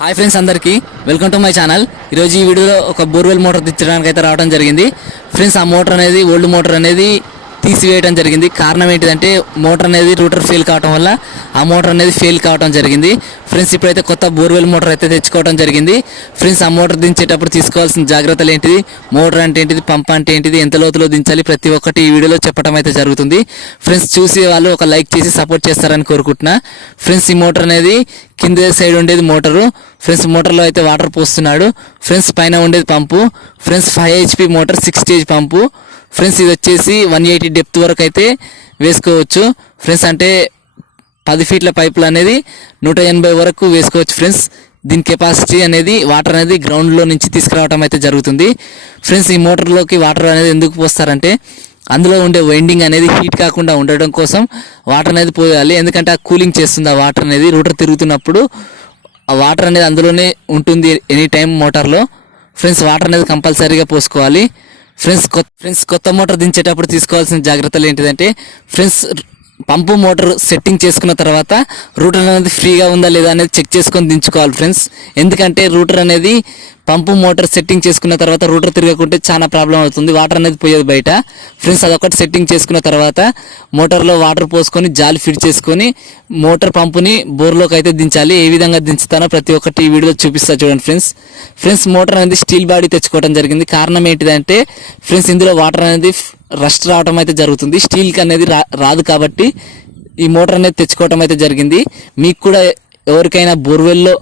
Hi friends, అందరికీ welcome to my channel. ఈరోజు ఈ వీడియోలో ఒక బోర్వెల్ మోటార్ తెచ్చడానికి అయితే రావడం జరిగింది. ఫ్రెండ్స్, ఆ మోటార్ అనేది ఓల్డ్ మోటార్ అనేది తీసివేయడం జరిగింది. కారణం ఏంటిదంటే మోటార్ అనేది రూటర్ ఫెయిల్ కావడం వల్ల ఆ మోటార్ అనేది ఫెయిల్ కావడం జరిగింది. ఫ్రెండ్స్, ఇప్పుడైతే కొత్త బోర్వెల్ మోటార్ అయితే తెచ్చుకోవడం జరిగింది. ఫ్రెండ్స్, ఆ మోటార్ దించేటప్పుడు తీసుకోవాల్సిన జాగ్రత్తలు ఏంటిది, మోటార్ అంటే ఏంటిది, పంప్ అంటే ఏంటిది, ఎంత లోతులో దించాలి, ప్రతి ఒక్కటి ఈ వీడియోలో చెప్పడం అయితే జరుగుతుంది. ఫ్రెండ్స్, చూసే వాళ్ళు ఒక లైక్ చేసి సపోర్ట్ చేస్తారని కోరుకుంటున్నా. ఫ్రెండ్స్, ఈ మోటార్ అనేది కింద సైడ్ ఉండేది మోటారు. ఫ్రెండ్స్, మోటార్లో అయితే వాటర్ పోస్తున్నాడు. ఫ్రెండ్స్, పైన ఉండేది పంపు. ఫ్రెండ్స్, 5 HP మోటార్, 6 స్టేజ్ పంపు. ఫ్రెండ్స్, ఇది వచ్చేసి 180 డెప్త్ వరకు అయితే వేసుకోవచ్చు. ఫ్రెండ్స్, అంటే 10 ఫీట్ల పైపులు అనేది 180 వరకు వేసుకోవచ్చు. ఫ్రెండ్స్, దీని కెపాసిటీ అనేది వాటర్ అనేది గ్రౌండ్లో నుంచి తీసుకురావడం అయితే జరుగుతుంది. ఫ్రెండ్స్, ఈ మోటార్లోకి వాటర్ అనేది ఎందుకు పోస్తారంటే అందులో ఉండే వైండింగ్ అనేది హీట్ కాకుండా ఉండడం కోసం వాటర్ అనేది పోయాలి. ఎందుకంటే ఆ కూలింగ్ చేస్తుంది ఆ వాటర్ అనేది. రూటర్ తిరుగుతున్నప్పుడు ఆ వాటర్ అనేది అందులోనే ఉంటుంది ఎనీ టైం మోటార్లో. ఫ్రెండ్స్, వాటర్ అనేది కంపల్సరీగా పోసుకోవాలి. ఫ్రెండ్స్, కొత్త మోటార్ దించేటప్పుడు తీసుకోవాల్సిన జాగ్రత్తలు ఏంటిదంటే ఫ్రెండ్స్, పంపు మోటార్ సెట్టింగ్ చేసుకున్న తర్వాత రూటర్ అనేది ఫ్రీగా ఉందా లేదా అనేది చెక్ చేసుకొని దించుకోవాలి. ఫ్రెండ్స్, ఎందుకంటే రూటర్ అనేది పంపు మోటార్ సెట్టింగ్ చేసుకున్న తర్వాత రూటర్ తిరగకుంటే చాలా ప్రాబ్లం అవుతుంది, వాటర్ అనేది పోయేది బయట. ఫ్రెండ్స్, అదొకటి సెట్టింగ్ చేసుకున్న తర్వాత మోటార్లో వాటర్ పోసుకొని జాలి ఫిట్ చేసుకొని మోటార్ పంపుని బోర్లోకి అయితే దించాలి. ఏ విధంగా దించుతానో ప్రతి ఒక్కటి ఈ వీడియోలో చూపిస్తా చూడండి. ఫ్రెండ్స్, మోటార్ అనేది స్టీల్ బాడీ తెచ్చుకోవడం జరిగింది. కారణం ఏంటిదంటే ఫ్రెండ్స్, ఇందులో వాటర్ అనేది రస్ట్ రావడం అయితే జరుగుతుంది. స్టీల్కి అనేది రాదు కాబట్టి ఈ మోటార్ అనేది తెచ్చుకోవడం అయితే జరిగింది. మీకు కూడా ఎవరికైనా బోర్వెల్లో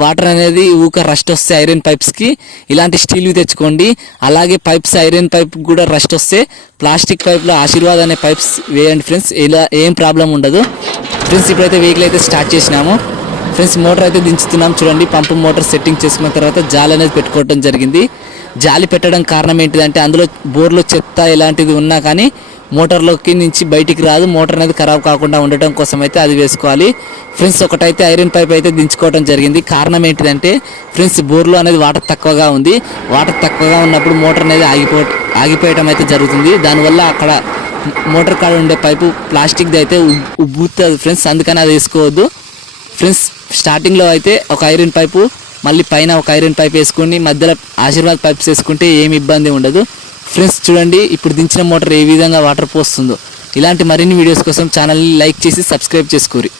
వాటర్ అనేది రస్ట్ వస్తే ఐరన్ పైప్స్కి ఇలాంటి స్టీల్వి తెచ్చుకోండి. అలాగే పైప్స్ ఐరన్ పైప్ కూడా రస్ట్ వస్తే ప్లాస్టిక్ పైప్లో ఆశీర్వాద్ అనే పైప్స్ వేయండి. ఫ్రెండ్స్, ఇలా ఏం ప్రాబ్లం ఉండదు. ఫ్రెండ్స్, ఇప్పుడైతే వెహికల్ అయితే స్టార్ట్ చేసినాము. ఫ్రెండ్స్, మోటార్ అయితే దించుతున్నాం చూడండి. పంపు మోటార్ సెట్టింగ్ చేసుకున్న తర్వాత జాలి అనేది పెట్టుకోవడం జరిగింది. జాలి పెట్టడం కారణం ఏంటిదంటే అందులో బోర్లో చెత్త ఎలాంటిది ఉన్నా కానీ మోటార్లోకి నుంచి బయటికి రాదు. మోటార్ అనేది ఖరాబ్ కాకుండా ఉండటం కోసం అయితే అది వేసుకోవాలి. ఫ్రెండ్స్, ఒకటైతే ఐరన్ పైప్ అయితే దించుకోవడం జరిగింది. కారణం ఏంటిదంటే ఫ్రెండ్స్, బోర్లో అనేది వాటర్ తక్కువగా ఉంది. వాటర్ తక్కువగా ఉన్నప్పుడు మోటార్ అనేది ఆగిపోయటం అయితే జరుగుతుంది. దానివల్ల అక్కడ మోటార్ కాడ ఉండే పైపు ప్లాస్టిక్ది అయితే ఉబ్బుతుంది. ఫ్రెండ్స్, అందుకని అది వేసుకోవద్దు. ఫ్రెండ్స్, స్టార్టింగ్లో అయితే ఒక ఐరన్ పైపు, మళ్ళీ పైన ఒక ఐరన్ పైప్ వేసుకుని మధ్యలో ఆశీర్వాద్ పైప్స్ వేసుకుంటే ఏమి ఇబ్బంది ఉండదు. ఫ్రెండ్స్, చూడండి ఇప్పుడు దించిన మోటార్ ఏ విధంగా వాటర్ పోస్తుందో. ఇలాంటి మరిన్ని వీడియోస్ కోసం ఛానల్ని లైక్ చేసి సబ్స్క్రైబ్ చేసుకోరి.